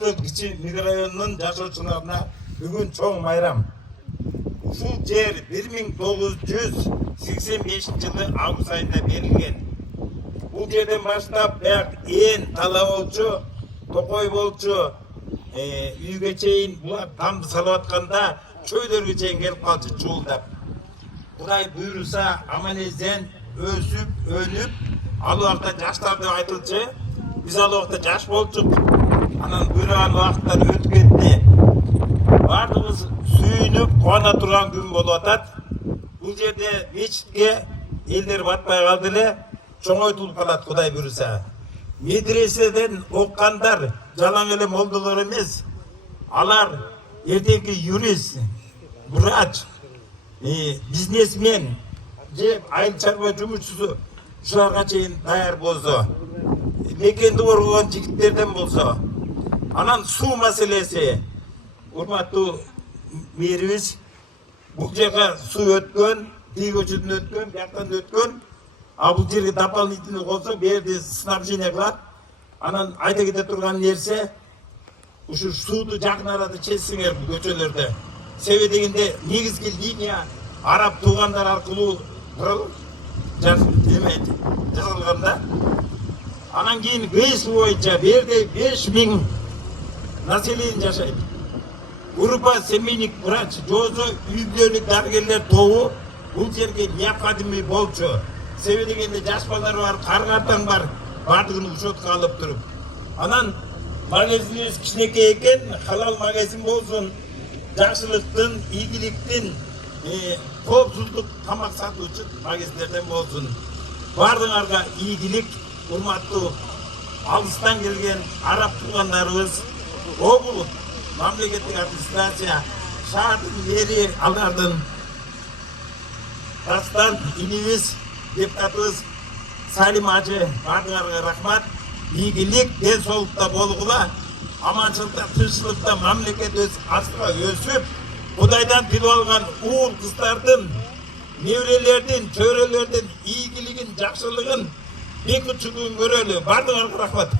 Ошты кичи микрорайонунун жашоочуларына бүгүн чоң майрам. Ушул жер 1985-жылы август айында берилген. Бул жерден баштап ээн тала болчу, токой болчу, үйгө чейин булар тамды салып атканда чөйлөргө чейин келип калчу чуулдап. Кудай буйруса аман-эсен өсүп, өнүп, ал убакта жаштар деп айтылчу. Биз ал убакта жаш болчук. Анан буйраган убакыттар өтүп кетти. Бардыгыбыз сүйүнүп, кубана турган күн болуп атат. Бул жерде мечитке элдер батпай калды эле, чоңойтулуп калат Кудай буйруса. Медреседен оккандар жалаң эле молдолор эмес. Алар эртеңки юрист, врач, бизнесмен, же айыл чарба жумушчусу ушуларга чейин даяр болсо, мекенди коргогон жигиттерден болсо, анан суу маселеси, урматтуу мэрибиз, бул жерге суу өткөн, тиги көчөдөн өткөн, бияктан өткөн, а бул жерге дополнительный болсо, берди снабжение кылат. Анан айта кете турган нерсе, ушу сууду жакын арада чечсеңер бул көчөлөрдө. Себеби дегенде негизги линия араб туугандар аркылуу жасалганда. Анан кийин ГЭС боюнча берде 5000 население жашайт. Группа семейник врач, жозо үй бүлөлүк дарыгерлер тобу бул жерге необходимый болчу. Себеби дегенде жаш балдар бар, кар-картаң бар, бардыгын учетко алып туруп. Анан магазинибиз кичинекей экен, халал магазин болсун, жакшылыктын, ийгиликтин, коопсуздук тамак сатуучу магазиндерден болсун. Бардыңарга ийгилик, урматтуу алыстан келген араб туугандарыбыз, облук мамлекеттик администрация, шаардын мэри, алардын Дастан инибиз, депутатыбыз Салим ажы, бардыңарга рахмат. Ийгилик, ден соолукта болгула, аманчылыкта, тынччылыкта мамлекет астыга өсүп, Кудайдан тилип алган уул кыздардын, неберелердин, чөйрөлөрдүн ийгилигин, жакшылыгын бек учурун көрөлү. Бардыңарга рахмат.